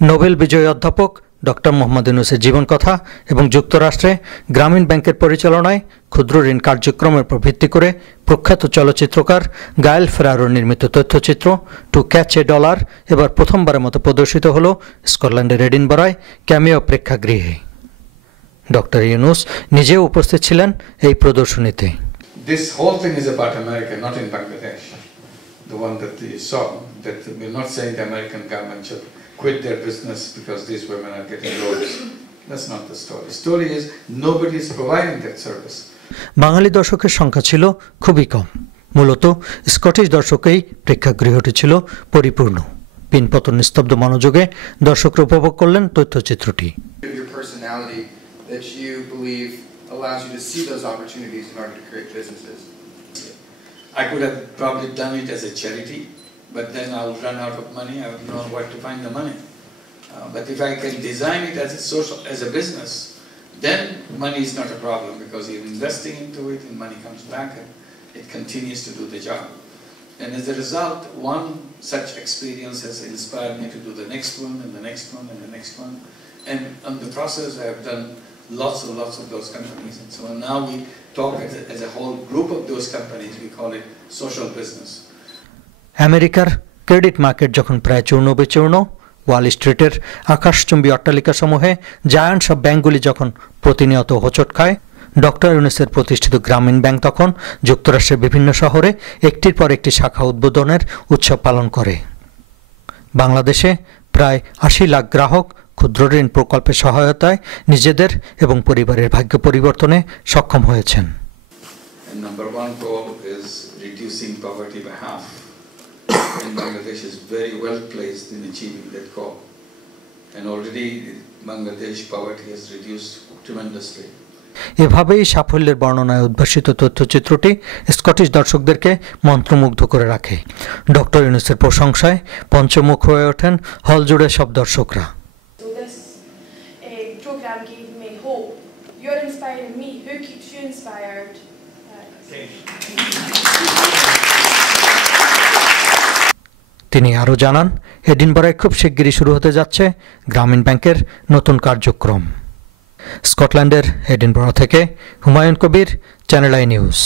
Nobel বিজয়ী অধ্যাপক doctor Mohammad ইউনূসের জীবন কথা এবং যুক্তরাষ্ট্রে গ্রামীণ ব্যাংকের পরিচালনায় ক্ষুদ্র ঋণ কার্যক্রমের উপর ভিত্তি করে প্রখ্যাত চলচ্চিত্রকার গায়েল ফেরারোর নির্মিত তথ্যচিত্র টু ক্যাচ এ ডলার এবার প্রথমবারের মতো প্রদর্শিত হল স্কটল্যান্ডের এডিনবরায় ক্যামিও প্রেক্ষাগৃহে। ডক্টর ইউনূস নিজেও উপস্থিত ছিলেন এই প্রদর্শনীতে। This whole thing is about America, not in Bangladesh. The one that you saw, that we're not saying the American government should quit their business because these women are getting loans. That's not the story. The story is nobody is providing that service. বাঙালি দর্শকের সংখ্যা ছিল খুবই কম। মূলত Scottish দর্শকেই প্রেক্ষাগৃহটি ছিল পরিপূর্ণ। পিনপতন নিস্তব্ধ মনোযোগে দর্শকরা উপভোগ করলেন তথ্যচিত্রটি। That you believe allows you to see those opportunities in order to create businesses. I could have probably done it as a charity, but then I'll run out of money. I don't know where to find the money. But if I can design it as a social, as a business, then money is not a problem because you're investing into it and money comes back and it continues to do the job. And as a result, one such experience has inspired me to do the next one and the next one and the next one. And on the process, I have done lots of those companies. And so now we talk as a whole group of those companies, we call it social business. আমেরিকার credit market যখন প্রায় চূর্ণ বিচূর্ণ, ওয়াল স্ট্রিটের আকাশচুম্বী অট্টালিকাসমূহে giant সব ব্যাংকগুলি যখন প্রতিনিয়ত হোঁচট খায়, ডক্টর ইউনূসের প্রতিষ্ঠিত গ্রামীণ ব্যাংক তখন যুক্তরাষ্ট্রের বিভিন্ন শহরে একটির পর একটি শাখা উদ্বোধনের উৎসব পালন করে। বাংলাদেশে প্রায় ৮০ লাখ গ্রাহক ক্ষুদ্র ঋণ প্রকল্পের সহায়তায় নিজেদের এবং পরিবারের ভাগ্য পরিবর্তনে সক্ষম হয়েছেন। Number one goal is reducing poverty by half. And Bangladesh is very well placed in achieving that goal. And already Bangladesh poverty has reduced tremendously. এভাবেই সাফল্যের বর্ণনায় উদ্ভাসিত তথ্যচিত্রটি স্কটিশ দর্শকদেরকে মন্ত্রমুগ্ধ করে রাখে। ডক্টর ইউনূসের প্রশংসায় পঞ্চমুখ হয়ে ওঠেন হল জুড়ে সব দর্শকরা। Program gave me hope. You're inspiring me. Who keeps you inspired? তিনি আরও জানান, এডিনবরায় খুব শিগগিরই শুরু হতে যাচ্ছে গ্রামীণ ব্যাংকের নতুন কার্যক্রম। স্কটল্যান্ডের এডিনবরা থেকে Humayun Kabir, channel I news.